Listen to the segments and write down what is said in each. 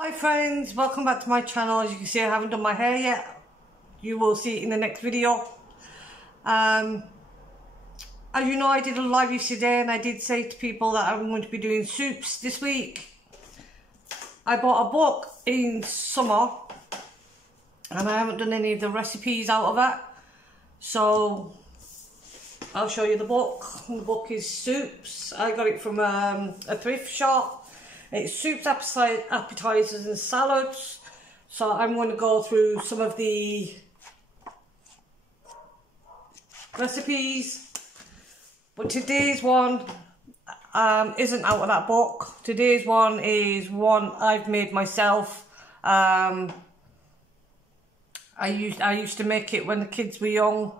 Hi friends, welcome back to my channel. As you can see, I haven't done my hair yet. You will see it in the next video. As you know, I did a live yesterday and I did say to people that I'm going to be doing soups this week. I bought a book in summer and I haven't done any of the recipes out of it. So I'll show you the book. The book is soups. I got it from a thrift shop. It's soups, appetizers and salads. So I'm going to go through some of the recipes. But today's one isn't out of that book. Today's one is one I've made myself. I used to make it when the kids were young.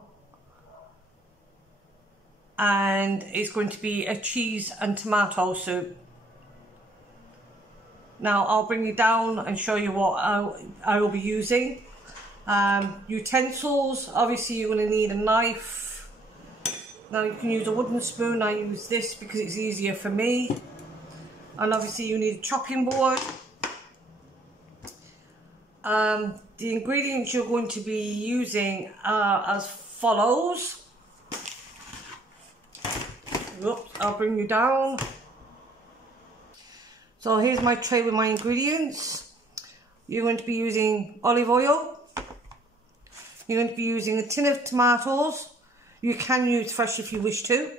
And it's going to be a cheese and tomato soup. Now I'll bring you down and show you what I will be using. Utensils, obviously you're going to need a knife. Now you can use a wooden spoon. I use this because it's easier for me. And obviously you need a chopping board. The ingredients you're going to be using are as follows. Oops, I'll bring you down. So here's my tray with my ingredients. You're going to be using olive oil. You're going to be using a tin of tomatoes. You can use fresh if you wish to.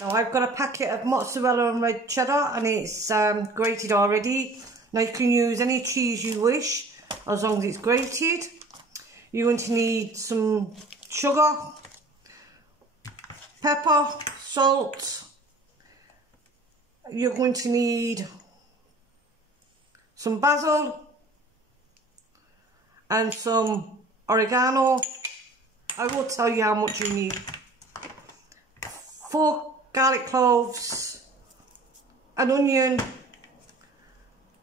Now I've got a packet of mozzarella and red cheddar and it's grated already. Now you can use any cheese you wish as long as it's grated. You're going to need some sugar, pepper, salt. You're going to need some basil and some oregano. I will tell you how much you need. 4 garlic cloves, an onion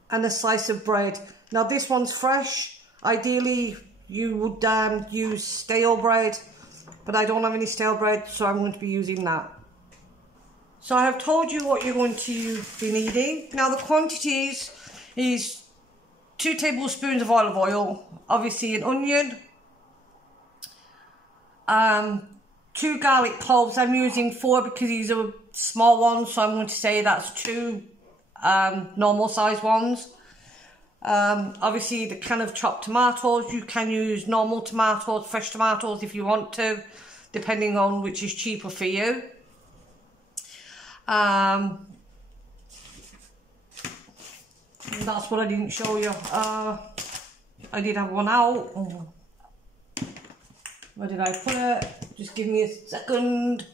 and a slice of bread. Now this one's fresh. Ideally you would use stale bread, but I don't have any stale bread, so I'm going to be using that. So I have told you what you're going to be needing. Now the quantities is 2 tablespoons of olive oil, obviously an onion, 2 garlic cloves. I'm using 4 because these are small ones, so I'm going to say that's 2 normal size ones. Obviously the can of chopped tomatoes. You can use normal tomatoes, fresh tomatoes if you want to, depending on which is cheaper for you. That's what I didn't show you. I did have one out. Where did I put it? Just give me a second.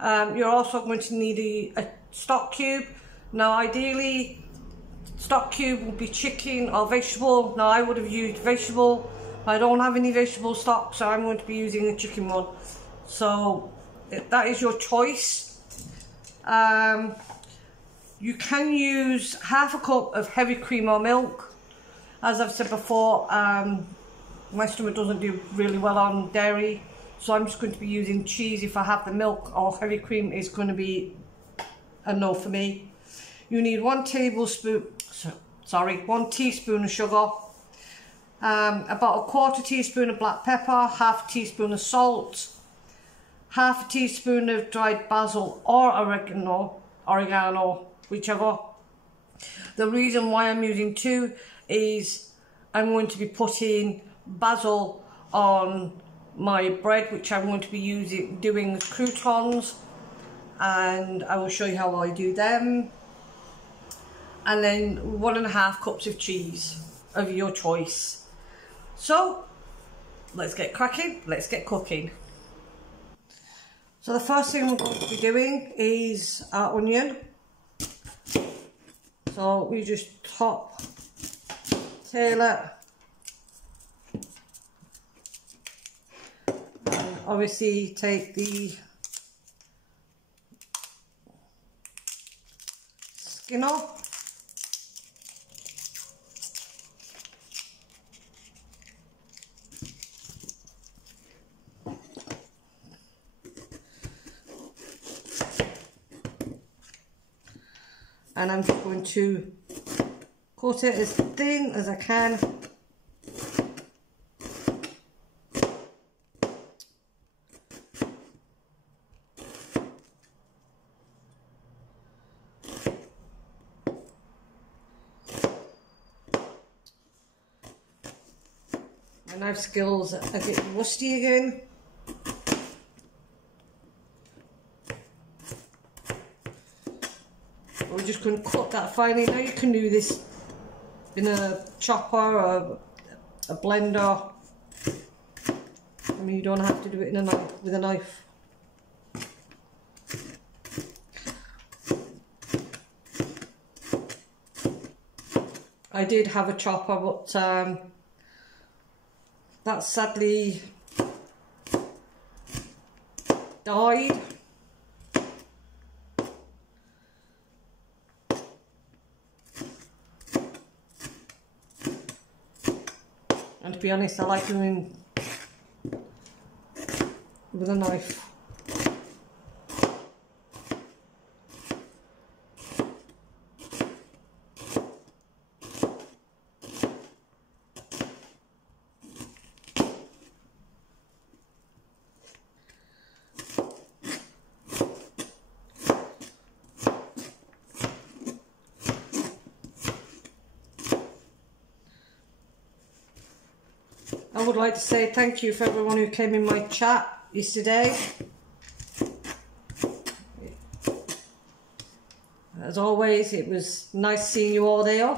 You're also going to need a stock cube. Now ideally stock cube would be chicken or vegetable. Now I would have used vegetable. I don't have any vegetable stock, so I'm going to be using a chicken one. So that is your choice. You can use half a cup of heavy cream or milk. As I've said before, my stomach doesn't do really well on dairy, so I'm just going to be using cheese if I have the milk, or heavy cream is going to be a no for me. You need 1 teaspoon of sugar, about 1/4 teaspoon of black pepper, 1/2 teaspoon of salt, 1/2 teaspoon of dried basil or oregano, whichever. The reason why I'm using 2 is I'm going to be putting basil on my bread, which I'm going to be doing croutons, and I will show you how I do them. And then 1.5 cups of cheese of your choice. So let's get cracking, let's get cooking. So the first thing we're going to be doing is our onion. So we just tail it. And obviously take the skin off. and I'm just going to cut it as thin as I can. My knife skills are getting rusty again. We're just going to cut that finely. Now you can do this in a chopper or a blender. I mean, you don't have to do it in a knife, with a knife. I did have a chopper, but that sadly died. And to be honest, I like doing with a knife. I would like to say thank you for everyone who came in my chat yesterday. As always, it was nice seeing you all there.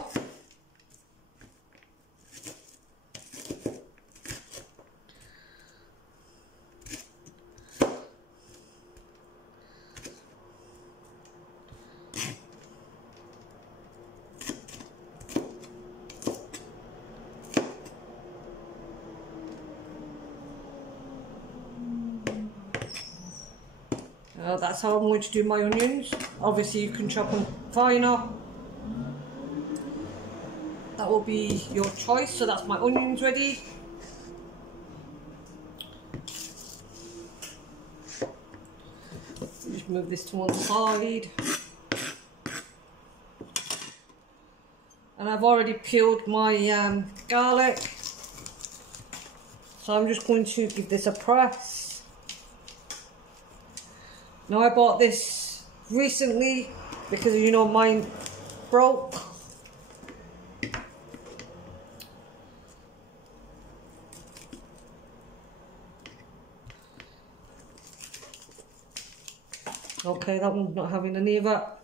That's how I'm going to do my onions. Obviously you can chop them finer. That will be your choice. So that's my onions ready. Just move this to one side. And I've already peeled my garlic. So I'm just going to give this a press. Now I bought this recently because you know mine broke. Okay, that one's not having any of that.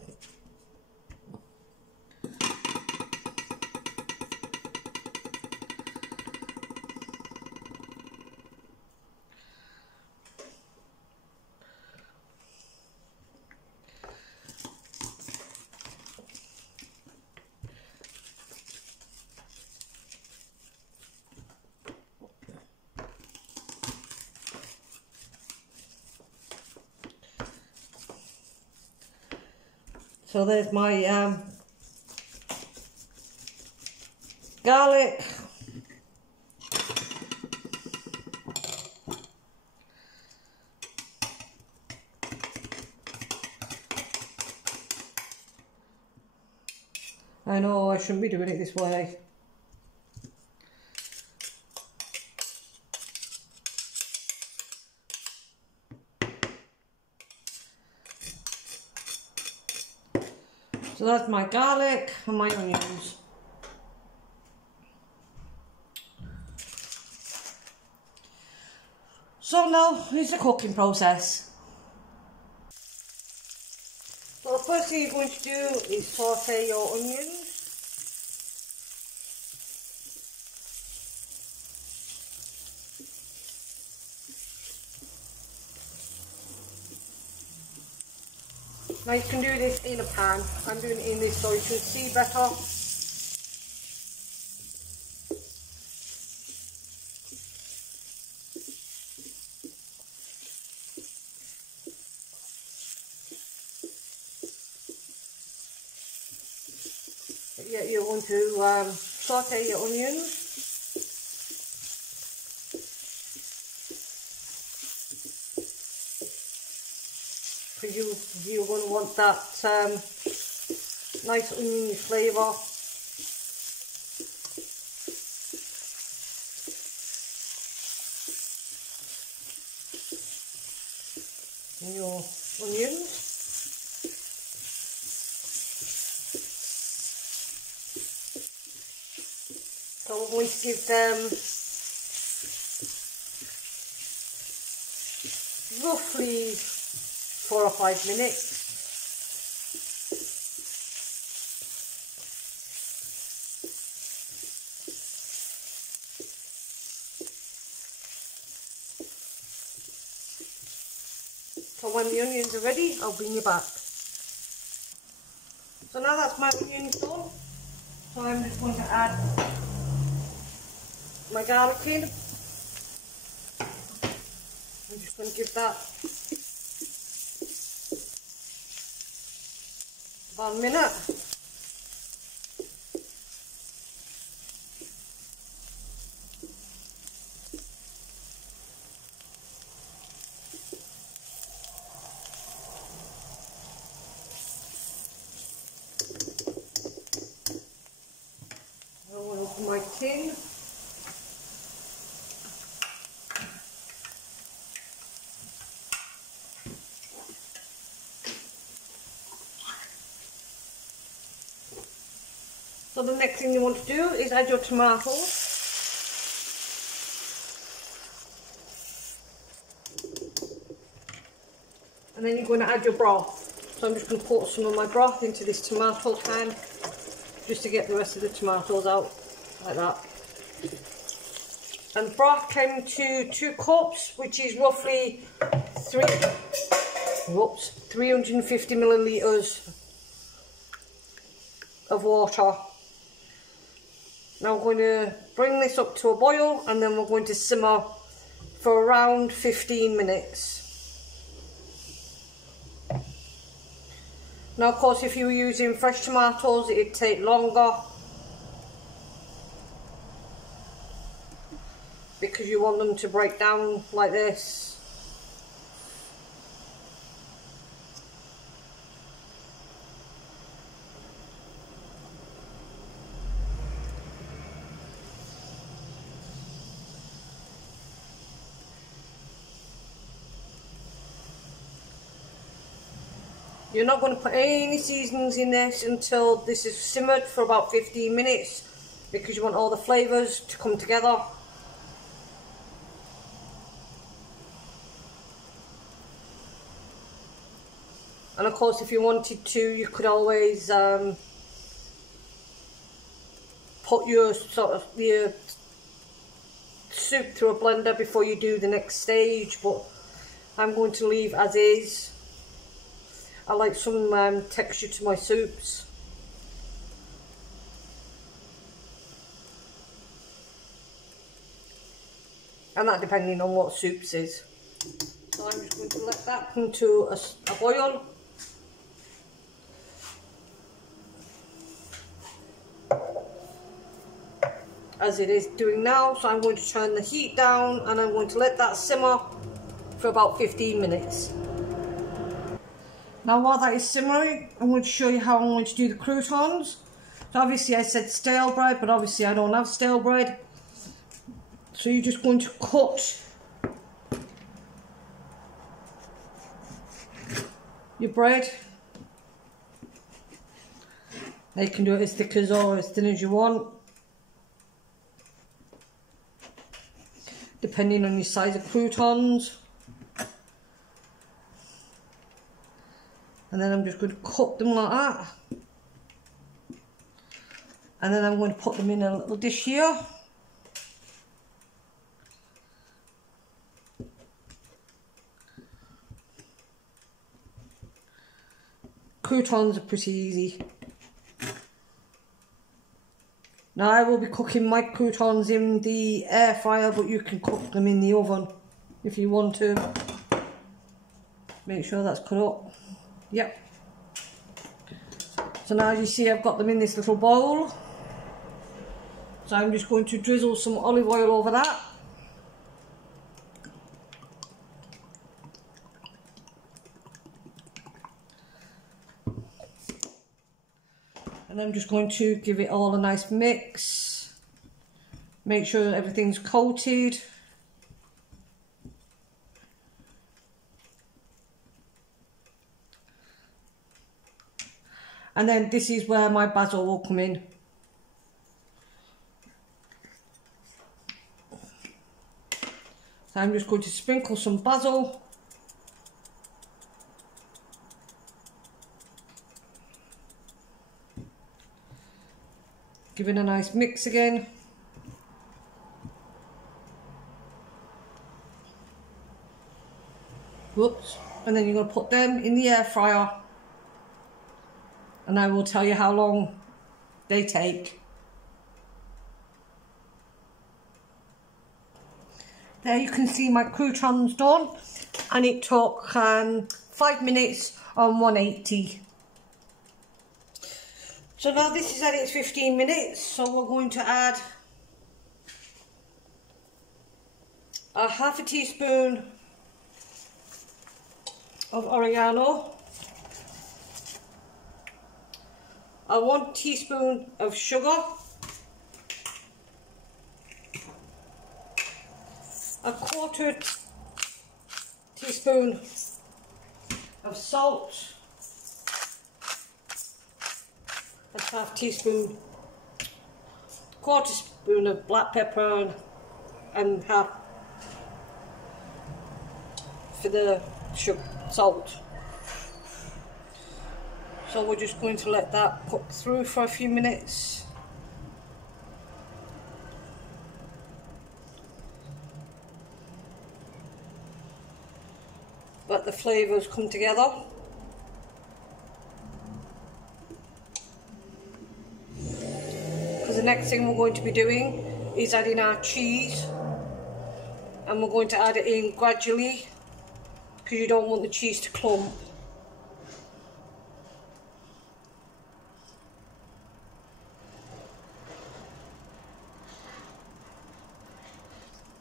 So there's my garlic. I know I shouldn't be doing it this way. So that's my garlic and my onions. So now it's the cooking process. So the first thing you're going to do is saute your onions. Now you can do this in a pan. I'm doing it in this so you can see better. Yeah, you're going to saute your onions. Because you're going to want that nice oniony flavour. And your onions. So we're going to give them roughly 4 or 5 minutes. So when the onions are ready, I'll bring you back. So now that's my onions done. So I'm just going to add my garlic in. I'm just going to give that about a minute. I'll open my tin. So the next thing you want to do is add your tomatoes. And then you're going to add your broth. So I'm just going to pour some of my broth into this tomato can, just to get the rest of the tomatoes out, like that. And the broth came to 2 cups, which is roughly 350 millilitres of water. Now we're going to bring this up to a boil, and then we're going to simmer for around 15 minutes. Now of course if you were using fresh tomatoes it'd take longer, because you want them to break down like this. You're not going to put any seasonings in this until this is simmered for about 15 minutes, because you want all the flavours to come together. And of course if you wanted to, you could always put your your soup through a blender before you do the next stage, but I'm going to leave as is. I like some texture to my soups. And that depending on what soups is. So I'm just going to let that come to a boil. As it is doing now, so I'm going to turn the heat down and I'm going to let that simmer for about 15 minutes. Now while that is simmering, I'm going to show you how I'm going to do the croutons. So obviously I said stale bread, but obviously I don't have stale bread. So you're just going to cut your bread. Now you can do it as thick as or as thin as you want, depending on your size of croutons. And then I'm just going to cut them like that. And then I'm going to put them in a little dish here. Croutons are pretty easy. Now I will be cooking my croutons in the air fryer, but you can cook them in the oven if you want to. Make sure that's cut up. Yep. So now as you see, I've got them in this little bowl. So I'm just going to drizzle some olive oil over that. And I'm just going to give it all a nice mix. Make sure everything's coated. And then this is where my basil will come in. So I'm just going to sprinkle some basil. Give it a nice mix again. Whoops. And then you're going to put them in the air fryer. And I will tell you how long they take. There you can see my croutons done. And it took 5 minutes on 180. So now this is at its 15 minutes, so we're going to add a half a teaspoon of oregano, a 1 teaspoon of sugar, a 1/4 teaspoon of salt, a half teaspoon, 1/4 teaspoon of black pepper, and half for the sugar, salt. So we're just going to let that cook through for a few minutes. Let the flavours come together. Because the next thing we're going to be doing is adding our cheese, and we're going to add it in gradually because you don't want the cheese to clump.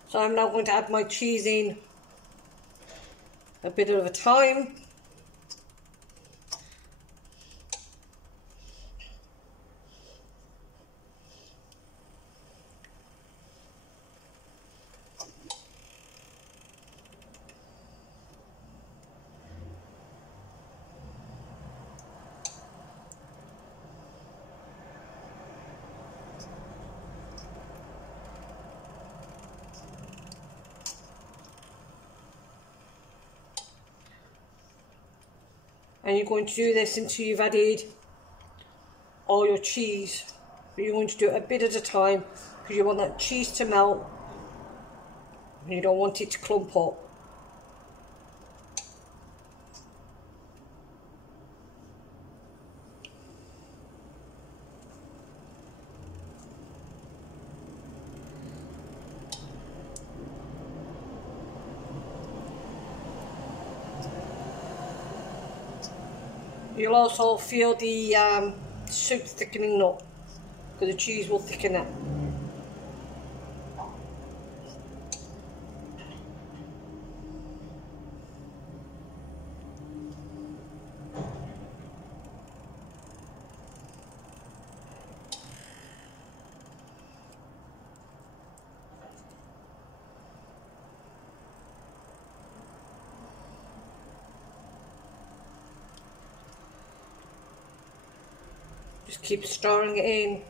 So I'm now going to add my cheese in a bit at a time. And you're going to do this until you've added all your cheese. But you're going to do it a bit at a time because you want that cheese to melt and you don't want it to clump up. You'll also feel the soup thickening up because the cheese will thicken it. Just keep stirring it in.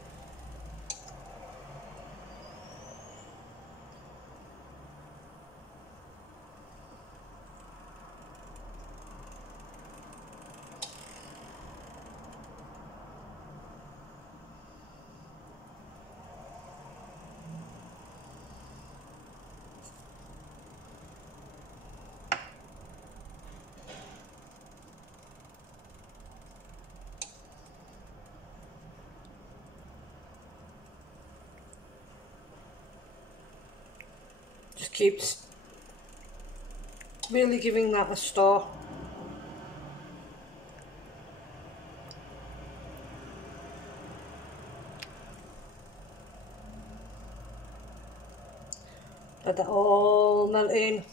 Just keep really giving that a stir. Let that all melt in.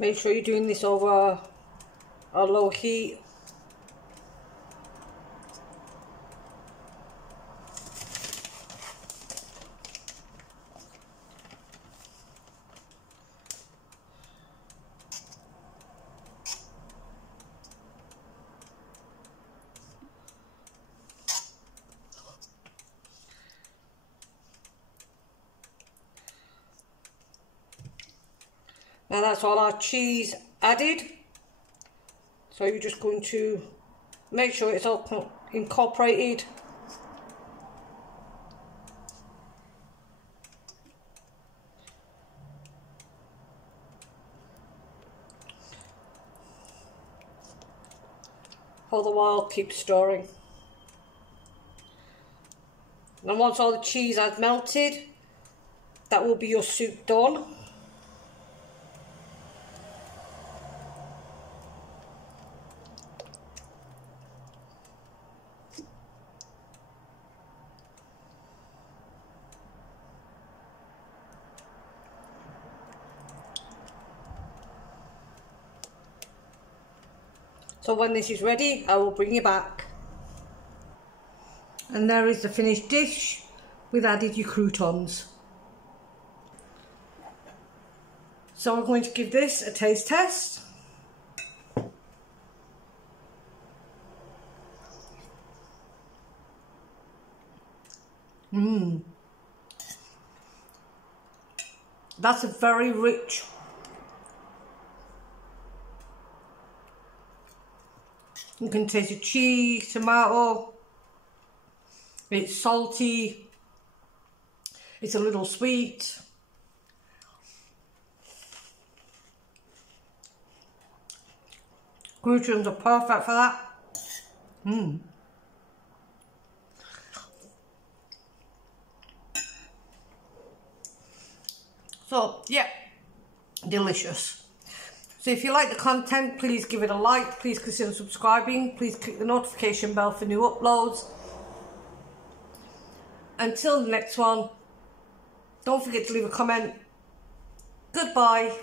Make sure you're doing this over a low heat. Now that's all our cheese added. So you're just going to make sure it's all incorporated. All the while keep stirring. And once all the cheese has melted, that will be your soup done. So when this is ready, I will bring you back. And there is the finished dish with added your croutons. So I'm going to give this a taste test. That's a very rich, you can taste the cheese, tomato, it's salty, it's a little sweet. Croutons are perfect for that. So, yeah, delicious. So if you like the content, please give it a like, please consider subscribing, please click the notification bell for new uploads. Until the next one, don't forget to leave a comment. Goodbye.